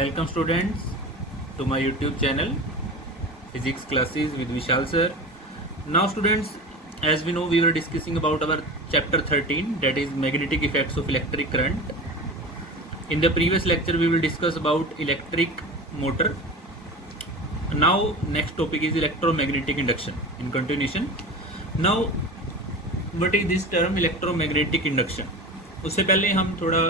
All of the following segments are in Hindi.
Welcome students to my YouTube channel Physics Classes with Vishal sir. Now students, as we know, we were discussing about our chapter 13, that is magnetic effects of electric current. In the previous lecture we will discuss about electric motor. Now next topic is electromagnetic induction in continuation. Now what is this term electromagnetic induction? उससे पहले हम थोड़ा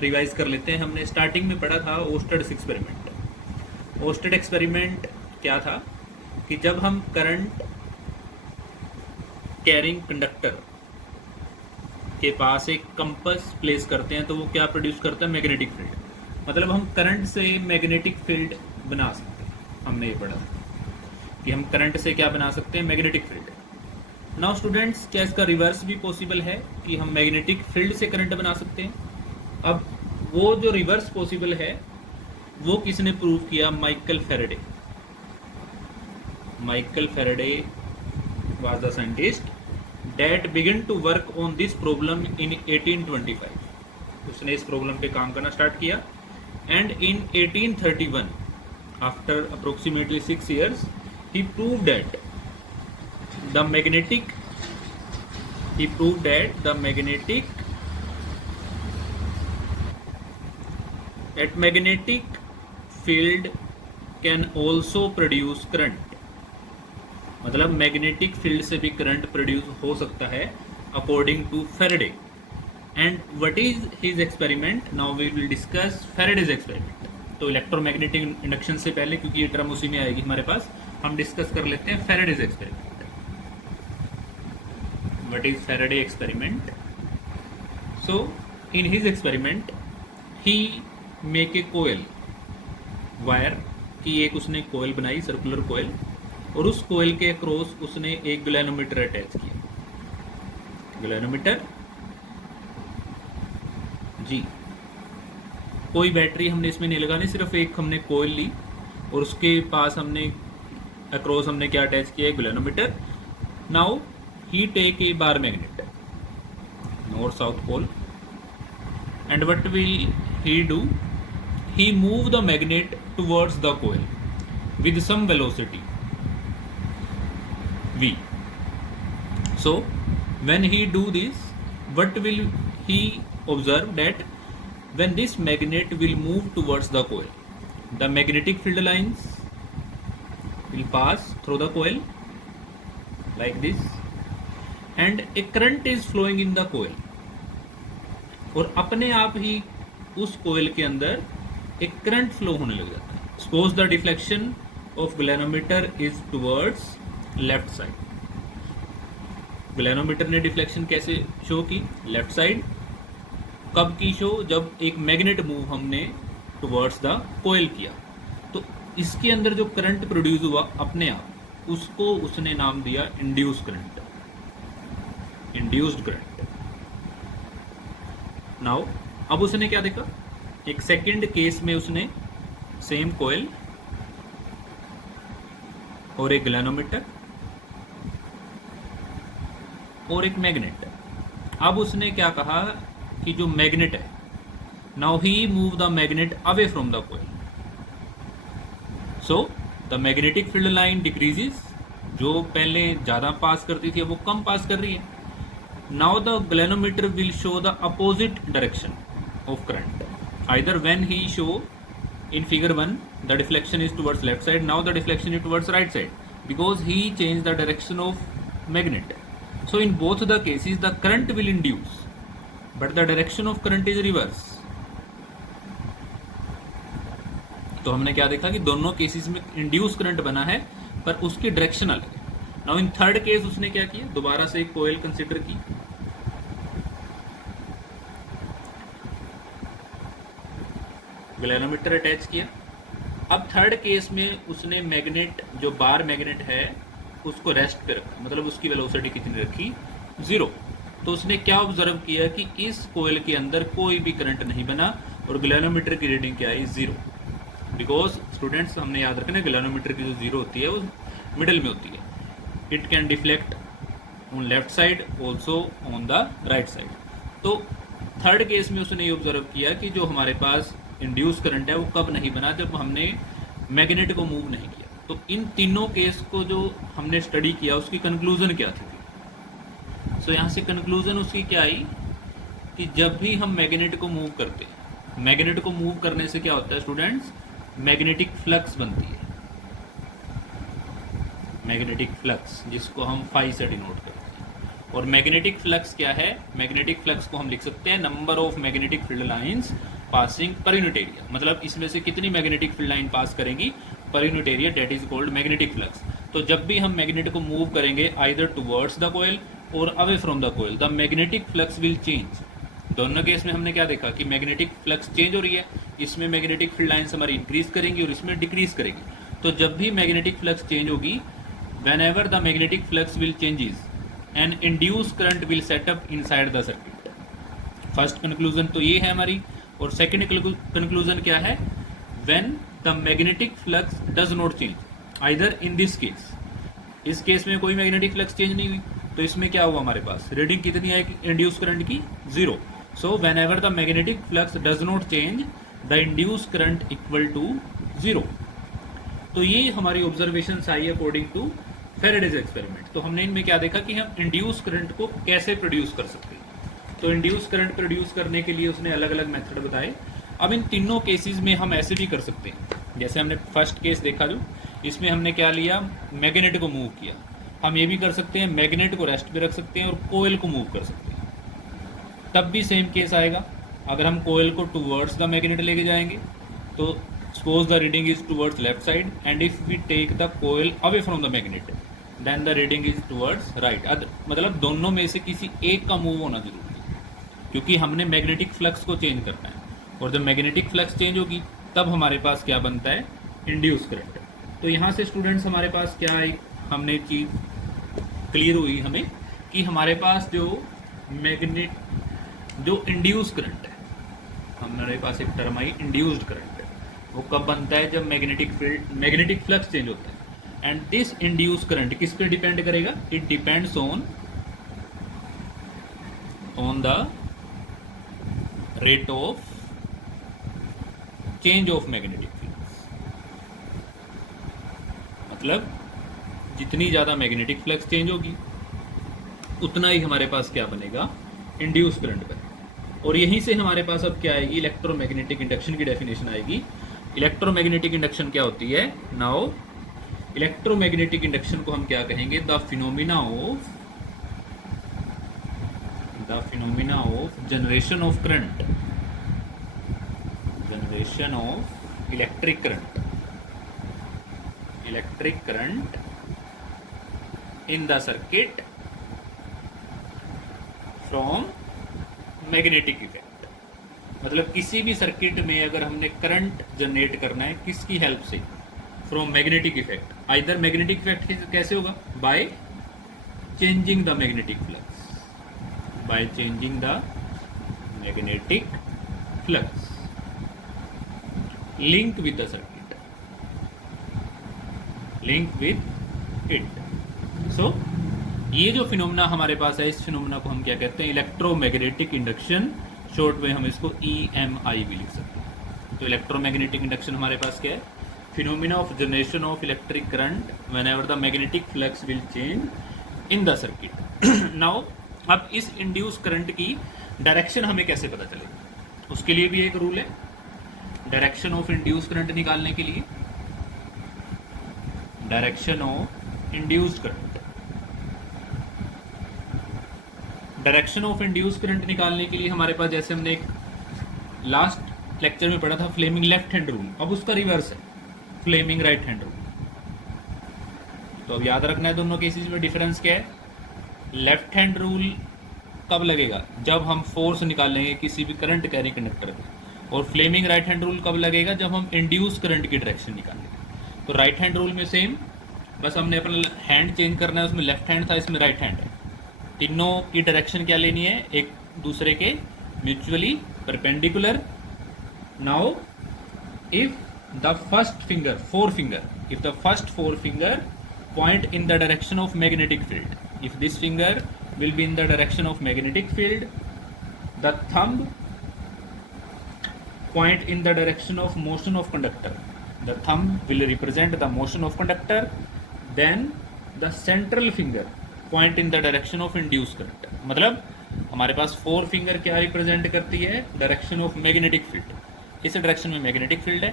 रिवाइज कर लेते हैं। हमने स्टार्टिंग में पढ़ा था ओस्टेड्स एक्सपेरिमेंट। ओस्टेड एक्सपेरिमेंट क्या था कि जब हम करंट कैरिंग कंडक्टर के पास एक कंपस प्लेस करते हैं तो वो क्या प्रोड्यूस करता है, मैग्नेटिक फील्ड। मतलब हम करंट से मैग्नेटिक फील्ड बना सकते हैं। हमने ये पढ़ा था कि हम करंट से क्या बना सकते हैं, मैग्नेटिक फील्ड। नाउ स्टूडेंट्स, क्या इसका रिवर्स भी पॉसिबल है कि हम मैग्नेटिक फील्ड से करंट बना सकते हैं? अब वो जो रिवर्स पॉसिबल है वो किसने प्रूव किया? Michael Faraday. Michael Faraday was the scientist that began to work on this problem in 1825। उसने इस प्रॉब्लम पे काम करना स्टार्ट किया and in 1831 after approximately 6 years he proved that the magnetic field can also produce current। मतलब मैग्नेटिक फील्ड से भी करंट प्रोड्यूस हो सकता है according to Faraday. And what is his experiment? Now we will discuss Faraday's experiment. तो इलेक्ट्रोमैग्नेटिक इंडक्शन से पहले, क्योंकि ये टर्म उसी में आएगी हमारे पास, हम डिस्कस कर लेते हैं Faraday's experiment. What is Faraday experiment? So in his experiment he make a coil wire की एक उसने कोयल बनाई, सर्कुलर कोयल, और उस कोयल के अक्रॉस उसने एक गैल्वेनोमीटर अटैच किया। गैल्वेनोमीटर जी, कोई बैटरी हमने इसमें नहीं लगानी, सिर्फ एक हमने कोयल ली और उसके पास हमने अक्रॉस हमने क्या अटैच किया? Galvanometer. Now he take a bar magnet, north south pole, and what will he do? He move the magnet towards the coil with some velocity v. So when he do this, what will he observe? That when this magnet will move towards the coil, the magnetic field lines will pass through the coil like this, and a current is flowing in the coil। और अपने आप ही उस कोयल के अंदर एक करंट फ्लो होने लग जाता है। Suppose the deflection of galvanometer is towards left side. Galvanometer ने डिफ्लेक्शन कैसे शो की? Left side. कब की शो? जब एक मैग्नेट मूव हमने टुवर्ड्स द कोयल किया। तो इसके अंदर जो करंट प्रोड्यूस हुआ अपने आप, उसको उसने नाम दिया induce current, induced current. Now अब उसने क्या देखा? एक सेकंड केस में उसने सेम कोयल और एक गैल्वेनोमीटर और एक मैग्नेट। अब उसने क्या कहा कि जो मैग्नेट है, now he move the magnet away from the coil, so the magnetic field line decreases. जो पहले ज्यादा पास करती थी वो कम पास कर रही है। Now the galvanometer will show the opposite direction of current, either when he show in figure 1 the deflection is towards left side, now the deflection is towards right side, because he changed the direction of magnet. So in both the cases the current will induce, but the direction of current is reverse। तो हमने क्या देखा कि दोनों केसेस में इंड्यूस करंट बना है पर उसकी डायरेक्शन अलग है। नाउ इन थर्ड केस उसने क्या किया? दोबारा से एक कोयल कंसिडर की, गैल्वेनोमीटर अटैच किया। अब थर्ड केस में उसने मैग्नेट, जो बार मैग्नेट है, उसको रेस्ट पे रखा, मतलब उसकी वेलोसिटी कितनी रखी? 0। तो उसने क्या ऑब्जर्व किया कि इस कोयल के अंदर कोई भी करंट नहीं बना और गैल्वेनोमीटर की रीडिंग क्या आई? 0। बिकॉज स्टूडेंट्स, हमने याद रखना, गैल्वेनोमीटर की जो 0 होती है वो मिडल में होती है। It can deflect on left side, also on the right side. तो थर्ड केस में उसने ये ऑब्जर्व किया कि जो हमारे पास इंड्यूस करंट है वो कब नहीं बना, जब हमने मैग्नेट को मूव नहीं किया। तो इन तीनों केस को जो हमने स्टडी किया उसकी कंक्लूजन क्या थी? सो यहाँ से कंक्लूजन उसकी क्या आई कि जब भी हम मैग्नेट को मूव करते हैं, मैग्नेट को मूव करने से क्या होता है स्टूडेंट्स, मैग्नेटिक फ्लक्स बनती है, मैग्नेटिक फ्लक्स, जिसको हम फाई से डिनोट करते हैं। और मैग्नेटिक फ्लक्स क्या है? मैग्नेटिक फ्लक्स को हम लिख सकते हैं number of magnetic field lines passing पर यूनिट एरिया, मतलब इसमें से कितनी मैग्नेटिक फील्ड लाइन पास करेंगी पर unit area, that is called magnetic flux. तो जब भी हम मैग्नेट को मूव करेंगे आइदर टुवर्ड्स द कॉइल और away from the coil, the magnetic flux will change. दोनों केस में हमने क्या देखा कि मैग्नेटिक फ्लक्स चेंज हो रही है, इसमें मैग्नेटिक फील्ड लाइंस हमारी इंक्रीज करेंगी और इसमें डिक्रीज करेगी। तो जब भी मैग्नेटिक फ्लक्स चेंज होगी, whenever the magnetic flux will changes, an induced current will set up inside the circuit। First conclusion तो ये है हमारी। और सेकंड कंक्लूजन क्या है? when the magnetic flux does not change, either in this case, इस केस में कोई मैग्नेटिक फ्लक्स चेंज नहीं हुई, तो इसमें क्या हुआ हमारे पास, रीडिंग कितनी आएगी इंड्यूस करंट की? 0। So whenever the magnetic flux does not change, the induced current equal to 0। तो ये हमारी ऑब्जर्वेशन आई अकॉर्डिंग टू फेरेडेज एक्सपेरिमेंट। तो हमने इनमें क्या देखा कि हम इंड्यूस करंट को कैसे प्रोड्यूस कर सकते हैं। तो इंड्यूस करंट प्रोड्यूस करने के लिए उसने अलग अलग मेथड बताए। अब इन तीनों केसेस में हम ऐसे भी कर सकते हैं, जैसे हमने फर्स्ट केस देखा जो, इसमें हमने क्या लिया, मैग्नेट को मूव किया। हम ये भी कर सकते हैं, मैग्नेट को रेस्ट पे रख सकते हैं और कोयल को मूव कर सकते हैं, तब भी सेम केस आएगा। अगर हम कोयल को टूवर्ड्स द मैग्नेट लेके जाएंगे तो suppose the reading is towards left side, and if we take the coil away from the magnet then the reading is towards right. मतलब दोनों में से किसी एक का मूव होना जरूरी है, क्योंकि हमने मैग्नेटिक फ्लक्स को चेंज करना है, और जब मैग्नेटिक फ्लक्स चेंज होगी तब हमारे पास क्या बनता है, इंड्यूस करंट। तो यहाँ से स्टूडेंट्स हमारे पास क्या है, हमने चीज क्लियर हुई हमें कि हमारे पास जो इंड्यूस करंट है, हमारे पास एक टर्म आई इंड्यूस्ड करंट है, वो कब बनता है, जब मैग्नेटिक फ्लक्स चेंज होता है। एंड दिस इंड्यूस करंट किस पे डिपेंड करेगा, it depends on the rate of change of magnetic flux. मतलब जितनी ज्यादा मैग्नेटिक फ्लक्स चेंज होगी उतना ही हमारे पास क्या बनेगा, इंड्यूस करंट बनेगा। और यहीं से हमारे पास अब क्या आएगी, इलेक्ट्रोमैग्नेटिक इंडक्शन की डेफिनेशन आएगी। इलेक्ट्रोमैग्नेटिक इंडक्शन क्या होती है? नाउ इलेक्ट्रोमैग्नेटिक इंडक्शन को हम क्या कहेंगे, the phenomena of generation of current, generation of electric current in the circuit from magnetic effect. मतलब किसी भी सर्किट में अगर हमने करंट जनरेट करना है, किसकी हेल्प से, from magnetic effect. Either magnetic effect कैसे होगा, by changing the magnetic flux, by changing the magnetic flux link with the circuit, link with it. So ये जो फिनोमेना हमारे पास है, इस फिनोमेना को हम क्या कहते हैं, इलेक्ट्रोमैग्नेटिक इंडक्शन। शॉर्ट में हम इसको EMI भी लिख सकते हैं। तो इलेक्ट्रोमैग्नेटिक इंडक्शन हमारे पास क्या है, phenomena of generation of electric current whenever the magnetic flux will change in the circuit. Now अब इस इंड्यूस करंट की डायरेक्शन हमें कैसे पता चलेगी, उसके लिए भी एक रूल है। डायरेक्शन ऑफ इंड्यूस करंट निकालने के लिए, direction of induced current, direction of induced current निकालने के लिए हमारे पास, जैसे हमने एक लास्ट लेक्चर में पढ़ा था, फ्लेमिंग लेफ्ट हैंड रूल, अब उसका रिवर्स है, फ्लेमिंग राइट हैंड रूल। तो अब याद रखना है दोनों केसेस में डिफरेंस क्या है। लेफ्ट हैंड रूल कब लगेगा, जब हम फोर्स निकालेंगे किसी भी करंट कैरी कंडक्टर में, और फ्लेमिंग राइट हैंड रूल कब लगेगा, जब हम इंड्यूस करंट की डायरेक्शन निकालेंगे। तो राइट हैंड रूल में सेम, बस हमने अपना हैंड चेंज करना है, उसमें लेफ्ट हैंड था, इसमें राइट हैंड है। तीनों की डायरेक्शन क्या लेनी है, एक दूसरे के mutually perpendicular. Now if the first finger, if the first forefinger point in the direction of magnetic field, if this finger will be in the direction of magnetic field, the thumb point in the direction of motion of conductor. The thumb will represent the motion of conductor. Then the central finger point in the direction of induced current. मतलब हमारे पास 4 फिंगर क्या रिप्रेजेंट करती है? Direction of magnetic field. इस डायरेक्शन में मैग्नेटिक फील्ड है,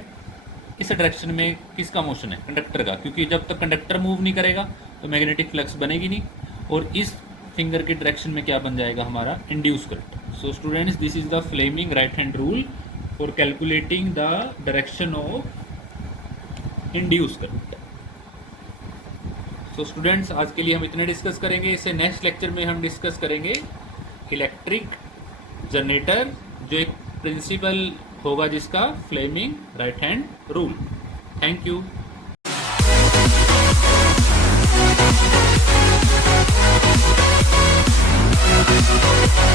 इस डायरेक्शन में किसका मोशन है? कंडक्टर का, क्योंकि जब तक कंडक्टर मूव नहीं करेगा तो मैग्नेटिक फ्लक्स बनेगी नहीं. और इस फिंगर के डायरेक्शन में क्या बन जाएगा हमारा? Induced current. So students, this is the Fleming right hand rule for calculating the direction of induced current. So students, आज के लिए हम इतने डिस्कस करेंगे. इससे नेक्स्ट लेक्चर में हम डिस्कस करेंगे इलेक्ट्रिक जनरेटर, जो एक प्रिंसिपल होगा जिसका Fleming right hand rule. Thank you. We'll be right back.